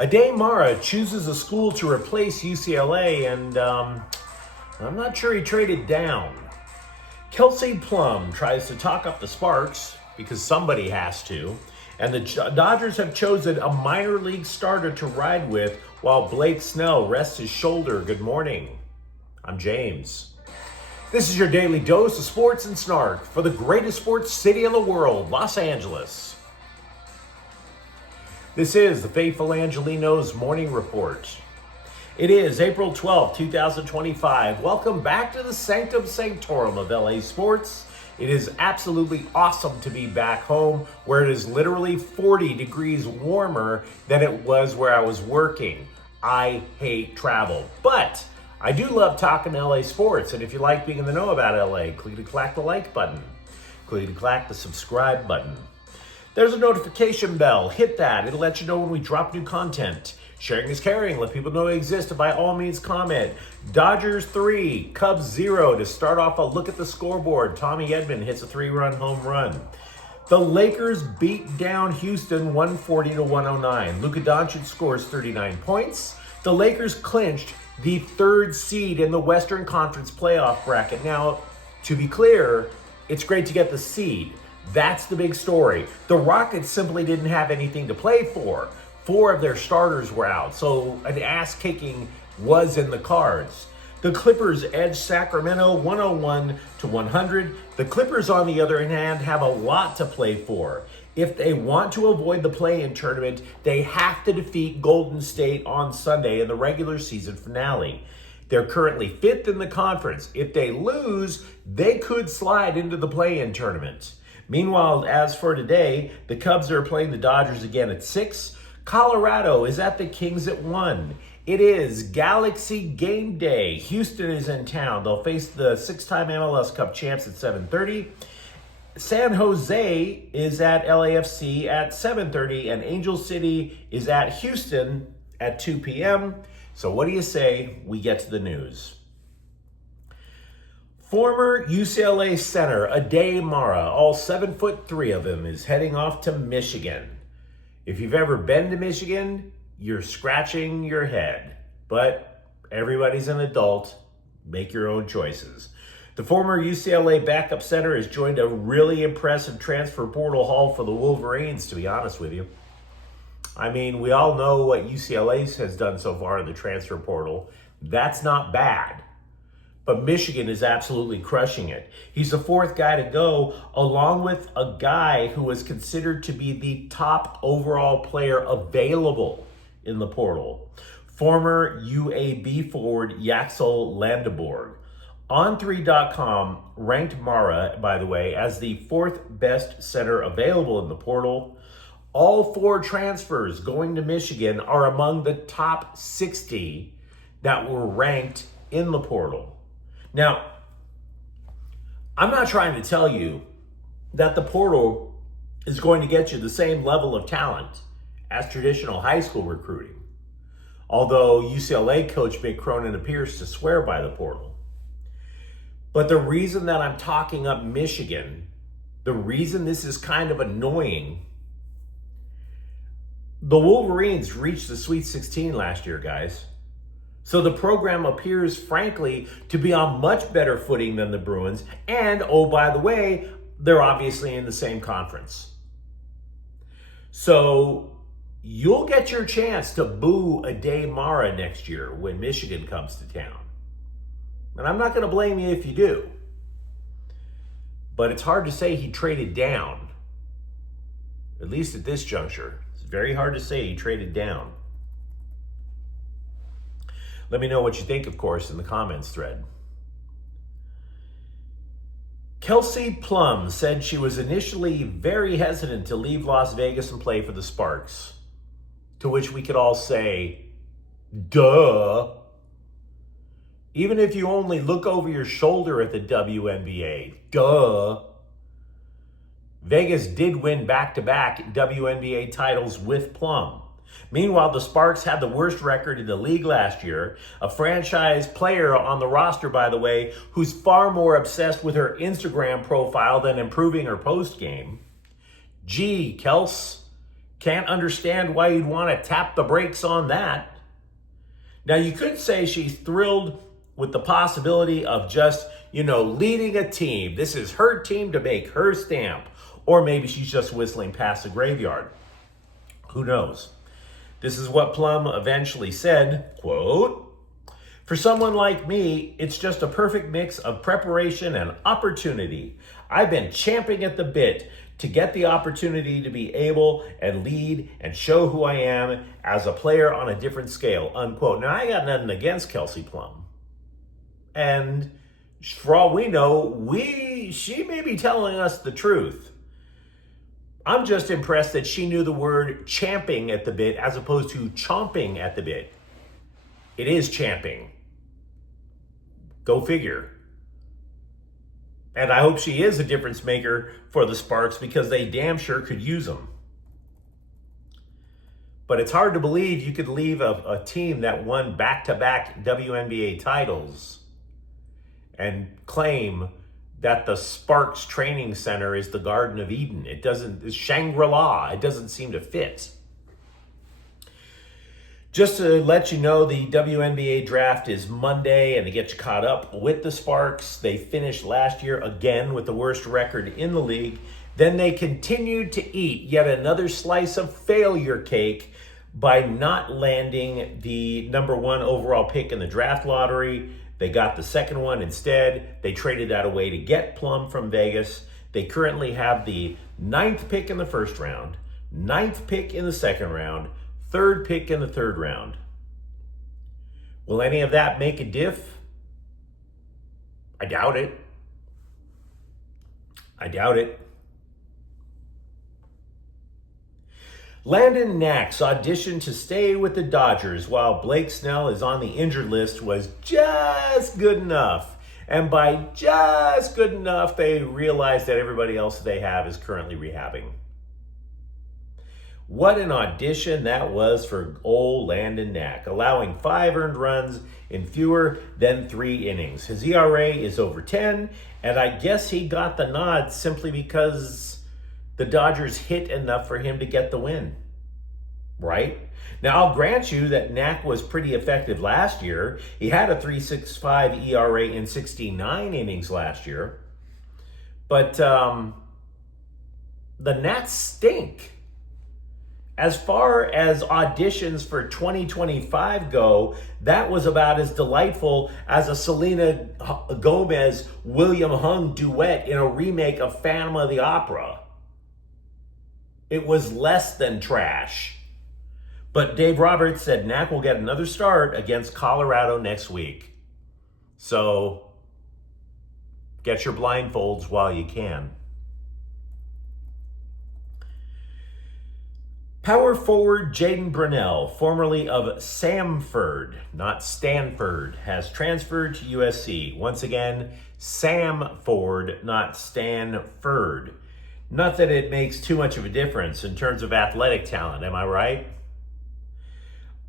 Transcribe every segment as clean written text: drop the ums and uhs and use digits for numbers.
Aday Mara chooses a school to replace UCLA, and I'm not sure he traded down. Kelsey Plum tries to talk up the Sparks, because somebody has to, and the Dodgers have chosen a minor league starter to ride with while Blake Snell rests his shoulder. Good morning. I'm James. This is your daily dose of sports and snark for the greatest sports city in the world, Los Angeles. This is the faithful Angelenos Morning Report. It is April 12, 2025. Welcome back to the Sanctum Sanctorum of LA Sports. It is absolutely awesome to be back home where it is literally 40 degrees warmer than it was where I was working. I hate travel, but I do love talking LA sports. And if you like being in the know about LA, click the like button. Click the subscribe button. There's a notification bell. Hit that. It'll let you know when we drop new content. Sharing is caring. Let people know we exist. And by all means, comment. Dodgers 3, Cubs 0. To start off, a look at the scoreboard. Tommy Edman hits a 3-run home run. The Lakers beat down Houston 140-109. Luka Doncic scores 39 points. The Lakers clinched the 3rd seed in the Western Conference playoff bracket. Now, to be clear, it's great to get the seed. That's the big story. The Rockets simply didn't have anything to play for. 4 of their starters were out, so an ass-kicking was in the cards. The Clippers edged Sacramento 101-100. The Clippers, on the other hand, have a lot to play for. If they want to avoid the play-in tournament, they have to defeat Golden State on Sunday in the regular season finale. They're currently 5th in the conference. If they lose, they could slide into the play-in tournament. Meanwhile, as for today, the Cubs are playing the Dodgers again at 6. Colorado is at the Kings at 1. It is Galaxy Game Day. Houston is in town. They'll face the 6-time MLS Cup champs at 7:30. San Jose is at LAFC at 7:30, and Angel City is at Houston at 2 p.m. So what do you say we get to the news? Former UCLA center Aday Mara, all 7'3" of him, is heading off to Michigan. If you've ever been to Michigan, you're scratching your head. But everybody's an adult. Make your own choices. The former UCLA backup center has joined a really impressive transfer portal haul for the Wolverines, to be honest with you. I mean, we all know what UCLA has done so far in the transfer portal. That's not bad. But Michigan is absolutely crushing it. He's the 4th guy to go, along with a guy who was considered to be the top overall player available in the portal. Former UAB forward Yaxel Landeborg. On3.com ranked Mara, by the way, as the 4th best center available in the portal. All 4 transfers going to Michigan are among the top 60 that were ranked in the portal. Now, I'm not trying to tell you that the portal is going to get you the same level of talent as traditional high school recruiting, although UCLA coach Mick Cronin appears to swear by the portal. But the reason that I'm talking up Michigan, the reason this is kind of annoying, the Wolverines reached the Sweet 16 last year, guys. So the program appears, frankly, to be on much better footing than the Bruins. And, oh, by the way, they're obviously in the same conference. So you'll get your chance to boo Aday Mara next year when Michigan comes to town. And I'm not going to blame you if you do. But it's hard to say he traded down. At least at this juncture. It's very hard to say he traded down. Let me know what you think, of course, in the comments thread. Kelsey Plum said she was initially very hesitant to leave Las Vegas and play for the Sparks. To which we could all say, duh. Even if you only look over your shoulder at the WNBA, duh. Vegas did win back-to-back WNBA titles with Plum. Meanwhile, the Sparks had the worst record in the league last year. A franchise player on the roster, by the way, who's far more obsessed with her Instagram profile than improving her post game. Gee, Kels, Can't understand why you'd want to tap the brakes on that. Now, you could say she's thrilled with the possibility of just, leading a team. This is her team to make her stamp. Or maybe she's just whistling past the graveyard. Who knows? This is what Plum eventually said, quote, "For someone like me, it's just a perfect mix of preparation and opportunity. I've been champing at the bit to get the opportunity to be able and lead and show who I am as a player on a different scale," unquote. Now, I got nothing against Kelsey Plum. And for all we know, she may be telling us the truth. I'm just impressed that she knew the word champing at the bit as opposed to chomping at the bit. It is champing. Go figure. And I hope she is a difference maker for the Sparks because they damn sure could use them. But it's hard to believe you could leave a team that won back-to-back WNBA titles and claim that the Sparks training center is the Garden of Eden. It's Shangri-La. It doesn't seem to fit. Just to let you know, the WNBA draft is Monday, and to get you caught up with the Sparks, they finished last year again with the worst record in the league. Then they continued to eat yet another slice of failure cake by not landing the number 1 overall pick in the draft lottery. They got the second one instead. They traded that away to get Plum from Vegas. They currently have the 9th pick in the first round, 9th pick in the second round, 3rd pick in the 3rd round. Will any of that make a diff? I doubt it. Landon Knack's audition to stay with the Dodgers while Blake Snell is on the injured list was just good enough. And by just good enough, they realized that everybody else they have is currently rehabbing. What an audition that was for old Landon Knack, allowing 5 earned runs in fewer than 3 innings. His ERA is over 10, and I guess he got the nod simply because the Dodgers hit enough for him to get the win, right? Now, I'll grant you that Knack was pretty effective last year. He had a 3.65 ERA in 69 innings last year. But the Nats stink. As far as auditions for 2025 go, that was about as delightful as a Selena Gomez, William Hung duet in a remake of Phantom of the Opera. It was less than trash. But Dave Roberts said Knack will get another start against Colorado next week. So get your blindfolds while you can. Power forward Jaden Brunell, formerly of Samford, not Stanford, has transferred to USC. Once again, Samford, not Stanford. Not that it makes too much of a difference in terms of athletic talent, am I right?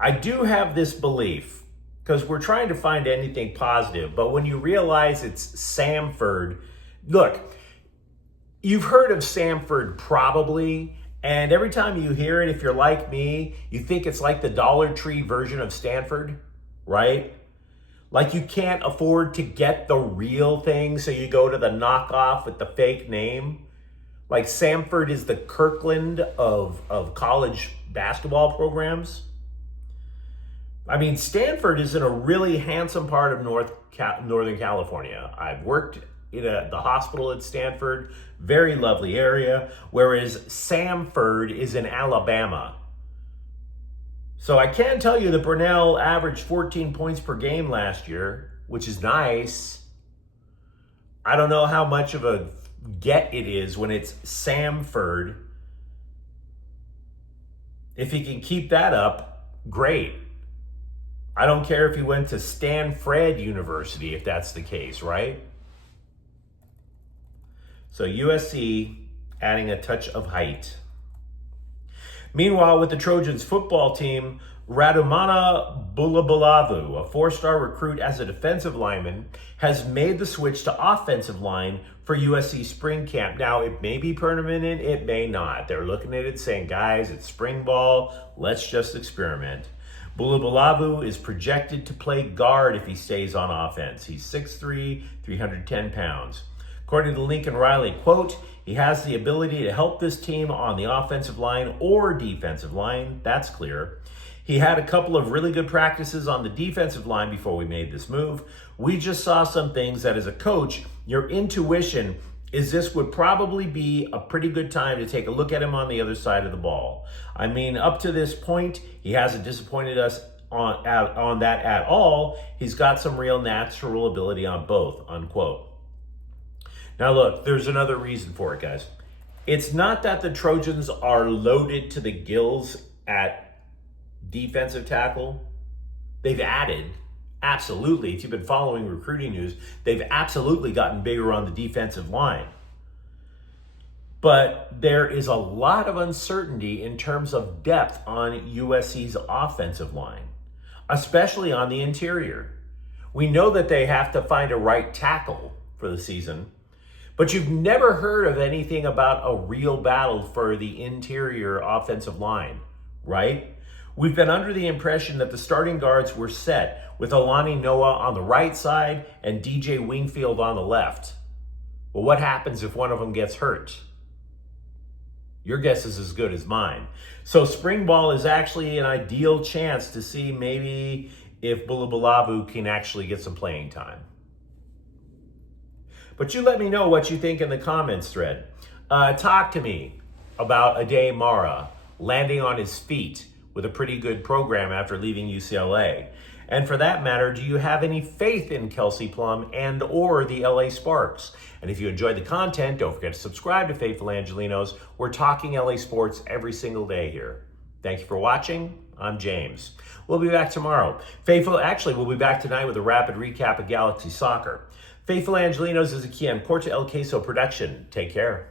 I do have this belief, because we're trying to find anything positive, but when you realize it's Samford, look, you've heard of Samford probably, and every time you hear it, if you're like me, you think it's like the Dollar Tree version of Stanford, right? Like you can't afford to get the real thing, so you go to the knockoff with the fake name. Like Samford is the Kirkland of college basketball programs. I mean, Stanford is in a really handsome part of Northern California. I've worked in the hospital at Stanford, very lovely area, whereas Samford is in Alabama. So I can tell you that Brunell averaged 14 points per game last year, which is nice. I don't know how much of a get it is when it's Samford. If he can keep that up, great. I don't care if he went to Stanford University, if that's the case, right? So USC adding a touch of height. Meanwhile, with the Trojans football team, Radumana Bulabulavu, a 4-star recruit as a defensive lineman, has made the switch to offensive line for USC spring camp. Now, it may be permanent, it may not. They're looking at it saying, guys, it's spring ball, let's just experiment. Bulabulavu is projected to play guard if he stays on offense. He's 6'3", 310 pounds. According to Lincoln Riley, quote, he has the ability to help this team on the offensive line or defensive line. That's clear. He had a couple of really good practices on the defensive line before we made this move. We just saw some things that as a coach, your intuition is this would probably be a pretty good time to take a look at him on the other side of the ball. I mean, up to this point, he hasn't disappointed us on that at all. He's got some real natural ability on both, unquote. Now look, there's another reason for it, guys. It's not that the Trojans are loaded to the gills at defensive tackle. They've added, absolutely, if you've been following recruiting news, they've absolutely gotten bigger on the defensive line. But there is a lot of uncertainty in terms of depth on USC's offensive line, especially on the interior. We know that they have to find a right tackle for the season, but you've never heard of anything about a real battle for the interior offensive line, right? We've been under the impression that the starting guards were set with Alani Noah on the right side and DJ Wingfield on the left. Well, what happens if one of them gets hurt? Your guess is as good as mine. So spring ball is actually an ideal chance to see maybe if Bulabulavu can actually get some playing time. But you let me know what you think in the comments thread. Talk to me about Aday Mara landing on his feet with a pretty good program after leaving UCLA. And for that matter, do you have any faith in Kelsey Plum and or the LA Sparks? And if you enjoyed the content, don't forget to subscribe to Faithful Angelenos. We're talking LA sports every single day here. Thank you for watching. I'm James. We'll be back tomorrow. We'll be back tonight with a rapid recap of Galaxy Soccer. Faithful Angelenos is a Kian Corte El Queso production. Take care.